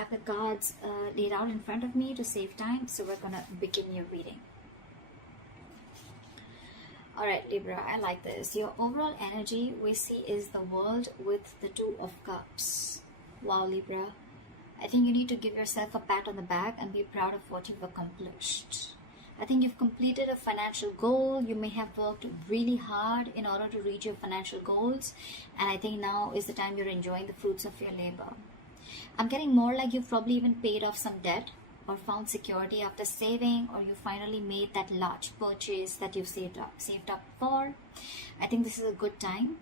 have the cards laid out in front of me to save time, so we're gonna begin your reading. All right, Libra, I like this. Your overall energy we see is the world with the Two of Cups. Wow, Libra. I think you need to give yourself a pat on the back and be proud of what you've accomplished. I think you've completed a financial goal. You may have worked really hard in order to reach your financial goals. And I think now is the time you're enjoying the fruits of your labor. I'm getting more like you've probably even paid off some debt or found security after saving, or you finally made that large purchase that you've saved up for. I think this is a good time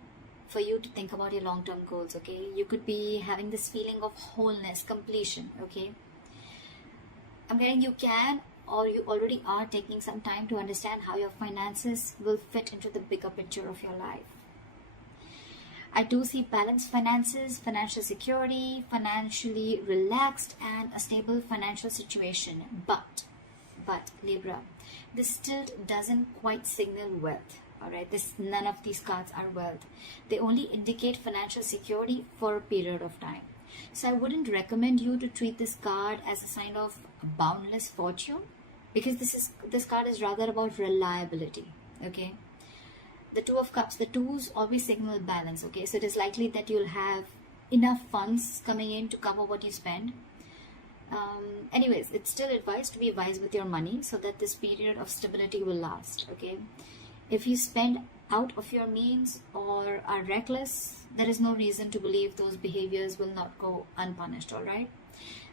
for you to think about your long-term goals, okay? You could be having this feeling of wholeness, completion, okay? I'm getting you can, or you already are taking some time to understand how your finances will fit into the bigger picture of your life. I do see balanced finances, financial security, financially relaxed, and a stable financial situation. But Libra, this still doesn't quite signal wealth. All right, none of these cards are wealth. They only indicate financial security for a period of time. So I wouldn't recommend you to treat this card as a sign of boundless fortune, because this card is rather about reliability. Okay. The Two of Cups, the twos always signal balance, okay? So it is likely that you'll have enough funds coming in to cover what you spend. Anyways, it's still advised to be wise with your money so that this period of stability will last, okay? If you spend out of your means or are reckless, there is no reason to believe those behaviors will not go unpunished, all right?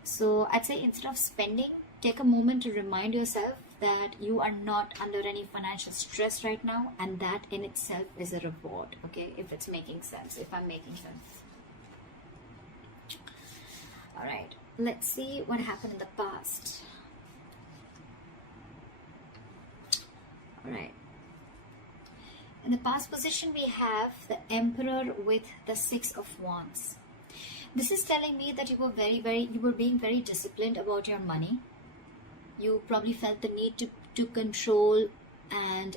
So I'd say instead of spending, take a moment to remind yourself that you are not under any financial stress right now, and that in itself is a reward, okay? If it's making sense, if I'm making sense. All right, let's see what happened in the past. All right. In the past position, we have the Emperor with the Six of Wands. This is telling me that you were being very disciplined about your money. You probably felt the need to control and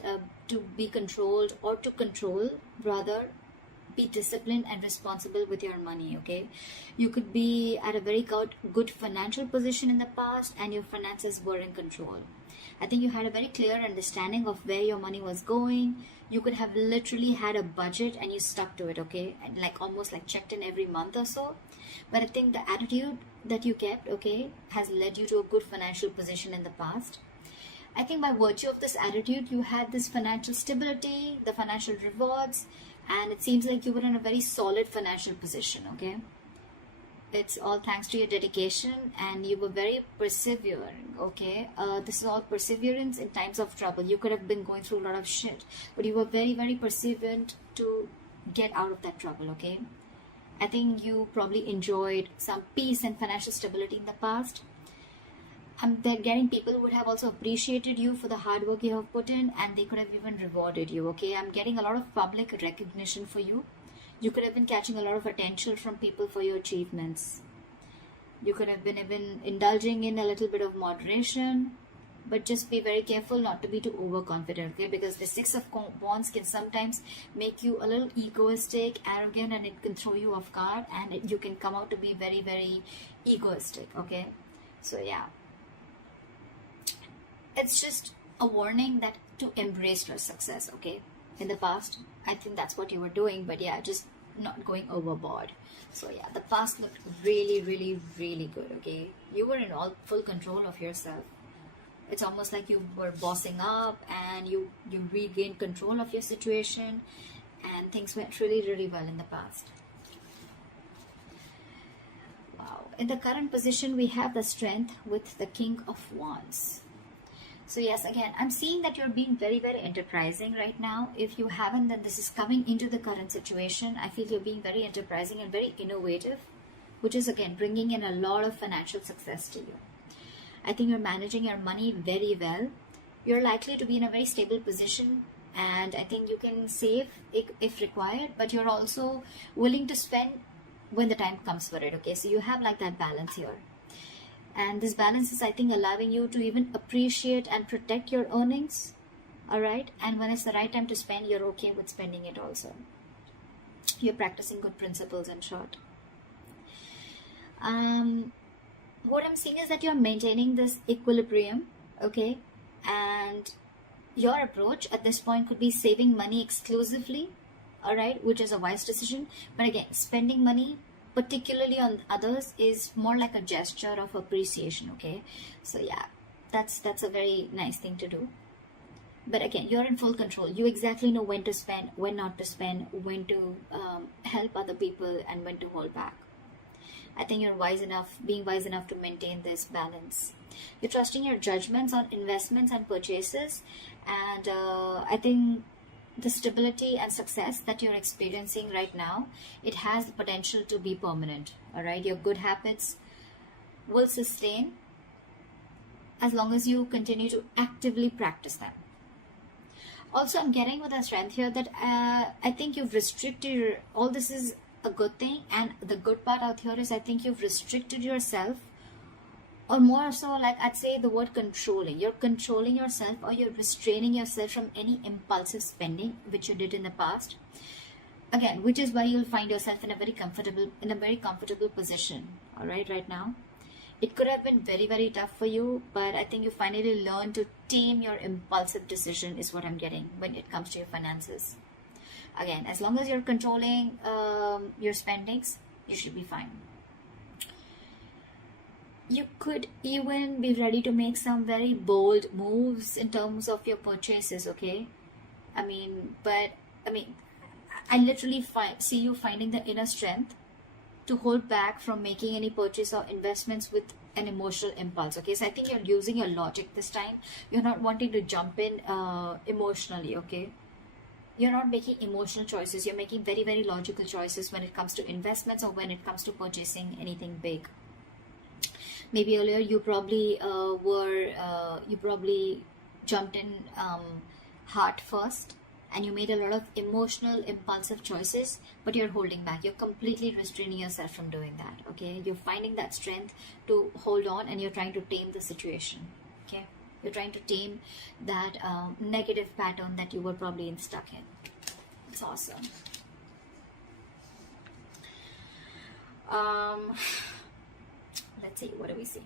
to be controlled, or to control rather, be disciplined and responsible with your money, okay? You could be at a very good financial position in the past and your finances were in control. I think you had a very clear understanding of where your money was going. You could have literally had a budget and you stuck to it, okay? And like almost like checked in every month or so. But I think the attitude that you kept, okay, has led you to a good financial position in the past. I think by virtue of this attitude, you had this financial stability, the financial rewards, and it seems like you were in a very solid financial position, okay? It's all thanks to your dedication, and you were very persevering, okay? This is all perseverance in times of trouble. You could have been going through a lot of shit, but you were very, very perseverant to get out of that trouble, okay? I think you probably enjoyed some peace and financial stability in the past. They're getting people who would have also appreciated you for the hard work you have put in, and they could have even rewarded you, okay? I'm getting a lot of public recognition for you. You could have been catching a lot of attention from people for your achievements. You could have been even indulging in a little bit of moderation, but just be very careful not to be too overconfident, okay? Because the Six of Wands can sometimes make you a little egoistic, arrogant, and it can throw you off guard, and you can come out to be very, very egoistic, okay? So yeah, it's just a warning that to embrace your success, okay? In the past, I think that's what you were doing, but yeah, just not going overboard. So yeah, the past looked really, really, really good, okay? You were in all full control of yourself. It's almost like you were bossing up and you regained control of your situation, and things went really, really well in the past. Wow. In the current position, we have the Strength with the King of Wands. So yes, again, I'm seeing that you're being very, very enterprising right now. If you haven't, then this is coming into the current situation. I feel you're being very enterprising and very innovative, which is again bringing in a lot of financial success to you. I think you're managing your money very well. You're likely to be in a very stable position, and I think you can save if required, but you're also willing to spend when the time comes for it, okay? So you have like that balance here. And this balance is, I think, allowing you to even appreciate and protect your earnings, all right? And when it's the right time to spend, you're okay with spending it also. You're practicing good principles, in short. what I'm seeing is that you're maintaining this equilibrium, okay? And your approach at this point could be saving money exclusively, all right, which is a wise decision. But again, spending money, particularly on others, is more like a gesture of appreciation, okay? So yeah, that's a very nice thing to do. But again, you're in full control. You exactly know when to spend, when not to spend, when to help other people, and when to hold back. I think you're being wise enough to maintain this balance. You're trusting your judgments on investments and purchases, and I think the stability and success that you're experiencing right now, it has the potential to be permanent. All right, your good habits will sustain as long as you continue to actively practice them. Also, I'm getting with a strength here that I think you've restricted all this is a good thing, and the good part out here is I think you've restricted yourself, or more so, like I'd say the word controlling. You're controlling yourself, or you're restraining yourself from any impulsive spending which you did in the past. Again, which is why you'll find yourself in a very comfortable position. All right now. It could have been very, very tough for you, but I think you finally learned to tame your impulsive decision is what I'm getting when it comes to your finances. Again, as long as you're controlling your spendings, you should be fine. You could even be ready to make some very bold moves in terms of your purchases, okay? I literally see you finding the inner strength to hold back from making any purchase or investments with an emotional impulse, okay? So I think you're using your logic this time. You're not wanting to jump in emotionally, okay? You're not making emotional choices. You're making very, very logical choices when it comes to investments or when it comes to purchasing anything big. Maybe earlier you probably jumped in heart first, and you made a lot of emotional, impulsive choices, but you're holding back. You're completely restraining yourself from doing that, okay? You're finding that strength to hold on, and you're trying to tame the situation, okay? You're trying to tame that negative pattern that you were probably stuck in. It's awesome. Let's see, what do we see?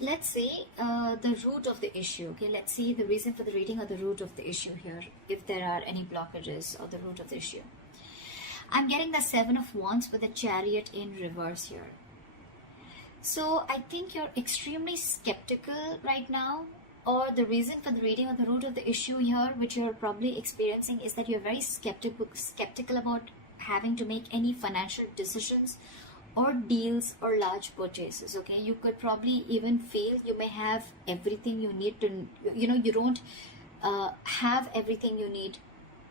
Let's see the root of the issue, okay? Let's see the reason for the reading or the root of the issue here, if there are any blockages or the root of the issue. I'm getting the 7 of Wands with the Chariot in reverse here. So I think you're extremely skeptical right now, or the reason for the reading or the root of the issue here, which you're probably experiencing, is that you're very skeptical about having to make any financial decisions or deals or large purchases, okay? You could probably even feel you may have everything you need to, you don't have everything you need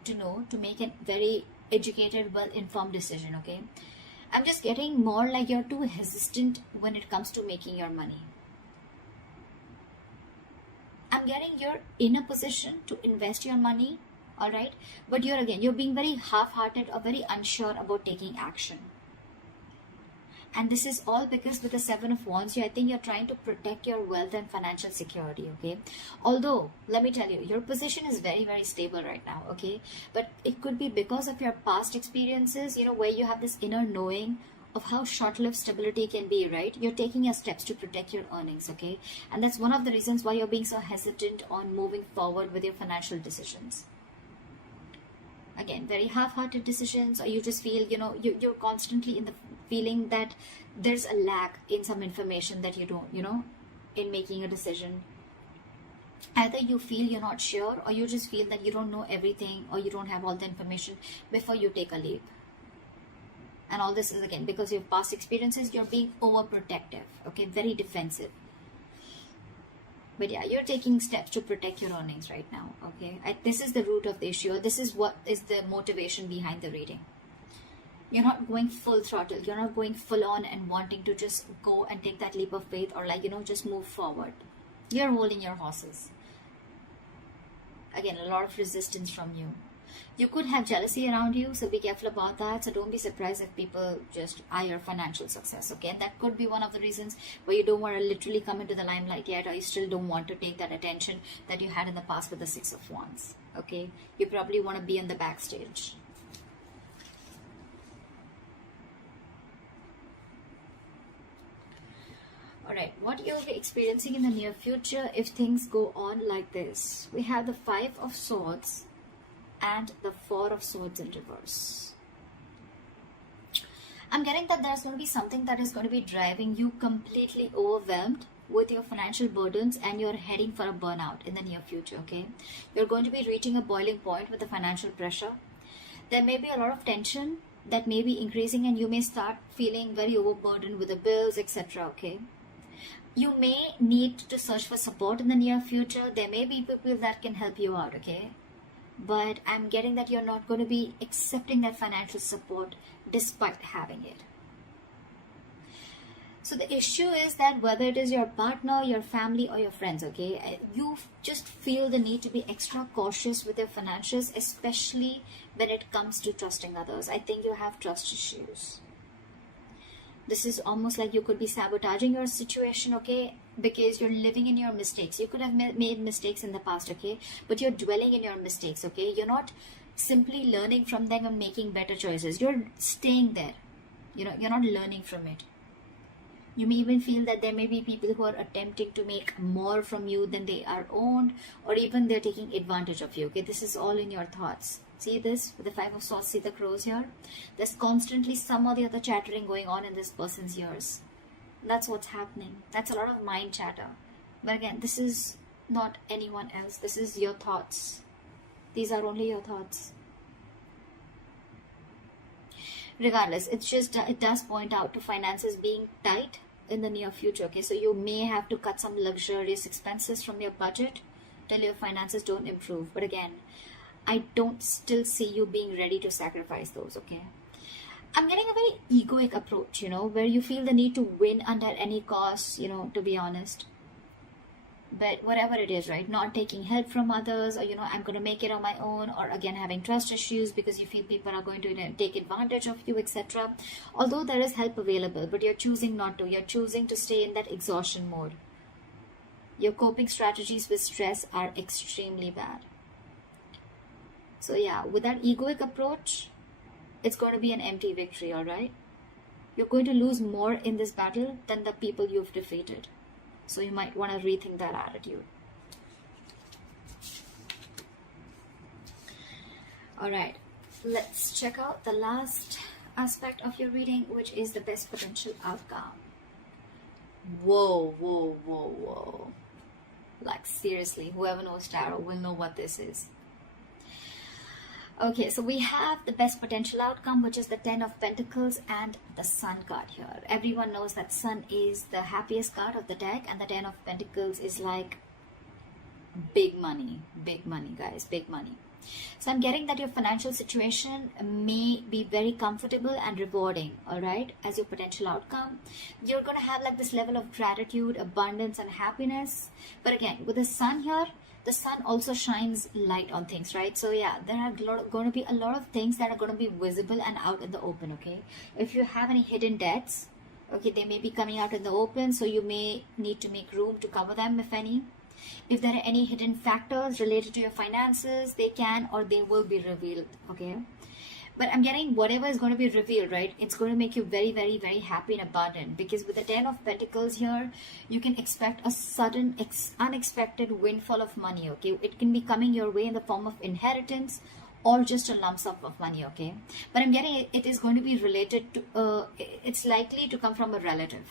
to know to make a very educated, well-informed decision, okay? I'm just getting more like you're too hesitant when it comes to making your money. I'm getting you're in a position to invest your money, all right? But you're being very half-hearted or very unsure about taking action. And this is all because with the 7 of Wands, I think you're trying to protect your wealth and financial security, okay? Although, let me tell you, your position is very, very stable right now, okay? But it could be because of your past experiences, where you have this inner knowing of how short-lived stability can be, right? You're taking your steps to protect your earnings, okay? And that's one of the reasons why you're being so hesitant on moving forward with your financial decisions. Again, very half-hearted decisions, or you just feel, you're constantly in the feeling that there's a lack in some information that you don't, in making a decision. Either you feel you're not sure, or you just feel that you don't know everything, or you don't have all the information before you take a leap. And all this is, again, because of your past experiences, you're being overprotective, okay, very defensive. But yeah, you're taking steps to protect your earnings right now, okay? This is the root of the issue. This is what is the motivation behind the reading. You're not going full throttle. You're not going full on and wanting to just go and take that leap of faith, or just move forward. You're holding your horses. Again, a lot of resistance from you. You could have jealousy around you, so be careful about that. So don't be surprised if people just eye your financial success, okay? And that could be one of the reasons why you don't want to literally come into the limelight yet, or you still don't want to take that attention that you had in the past with the 6 of Wands, okay? You probably want to be in the backstage. All right, what you'll be experiencing in the near future if things go on like this. We have the 5 of Swords and the 4 of Swords in reverse. I'm getting that there's going to be something that is going to be driving you completely overwhelmed with your financial burdens, and you're heading for a burnout in the near future, okay? You're going to be reaching a boiling point with the financial pressure. There may be a lot of tension that may be increasing, and you may start feeling very overburdened with the bills, etc., okay? You may need to search for support in the near future. There may be people that can help you out, okay? But I'm getting that you're not going to be accepting that financial support despite having it. So the issue is that whether it is your partner, your family, or your friends, okay, you just feel the need to be extra cautious with your finances, especially when it comes to trusting others. I think you have trust issues. This is almost like you could be sabotaging your situation, okay, because you're living in your mistakes. You could have made mistakes in the past, okay, but you're dwelling in your mistakes, okay. You're not simply learning from them and making better choices. You're staying there. You know, you're not learning from it. You may even feel that there may be people who are attempting to make more from you than they are owned, or even they're taking advantage of you, okay. This is all in your thoughts. See this with the 5 of Swords, see the crows here? There's constantly some or the other chattering going on in this person's ears. That's what's happening. That's a lot of mind chatter. But again, this is not anyone else. This is your thoughts. These are only your thoughts. Regardless, it's just, it does point out to finances being tight in the near future, okay? So you may have to cut some luxurious expenses from your budget till your finances don't improve. But again, I don't still see you being ready to sacrifice those, okay? I'm getting a very egoic approach, you know, where you feel the need to win under any cost, you know, to be honest. But whatever it is, right, not taking help from others, or, you know, I'm going to make it on my own, or again, having trust issues because you feel people are going to, you know, take advantage of you, etc. Although there is help available, but you're choosing not to. You're choosing to stay in that exhaustion mode. Your coping strategies with stress are extremely bad. So yeah, with that egoic approach, it's going to be an empty victory, all right? You're going to lose more in this battle than the people you've defeated. So you might want to rethink that attitude. All right, let's check out the last aspect of your reading, which is the best potential outcome. Whoa, whoa, whoa, whoa. Like seriously, whoever knows tarot will know what this is. Okay, so we have the best potential outcome, which is the 10 of Pentacles and the Sun card here. Everyone knows that Sun is the happiest card of the deck, and the 10 of Pentacles is like big money, guys, big money. So I'm getting that your financial situation may be very comfortable and rewarding, all right, as your potential outcome. You're going to have like this level of gratitude, abundance, and happiness. But again, with the Sun here, the sun also shines light on things, right? So yeah, there are going to be a lot of things that are going to be visible and out in the open, okay? If you have any hidden debts, okay, they may be coming out in the open, so you may need to make room to cover them, if any. If there are any hidden factors related to your finances, they can or they will be revealed, okay? But I'm getting whatever is going to be revealed, right? It's going to make you very, very, very happy and abundant, because with the 10 of Pentacles here, you can expect a sudden, unexpected windfall of money, okay? It can be coming your way in the form of inheritance or just a lump sum of money, okay? But I'm getting it is going to be related to, it's likely to come from a relative.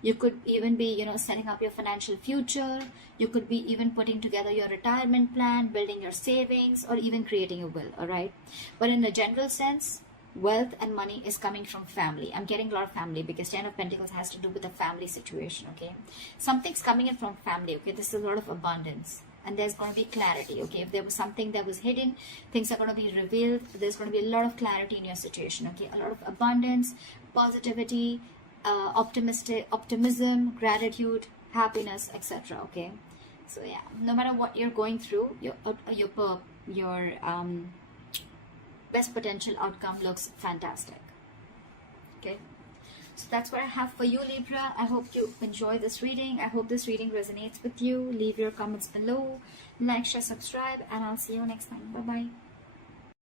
You could even be, you know, setting up your financial future. You could be even putting together your retirement plan, building your savings, or even creating a will, all right? But in a general sense, wealth and money is coming from family. I'm getting a lot of family because 10 of Pentacles has to do with the family situation, okay? Something's coming in from family, okay? This is a lot of abundance. And there's going to be clarity, okay? If there was something that was hidden, things are going to be revealed. There's going to be a lot of clarity in your situation, okay? A lot of abundance, positivity, optimism, gratitude, happiness, etc. Okay, so yeah, no matter what you're going through, your best potential outcome looks fantastic. Okay, so that's what I have for you, Libra. I hope you enjoy this reading. I hope this reading resonates with you. Leave your comments below, like, share, subscribe, and I'll see you next time. Bye bye.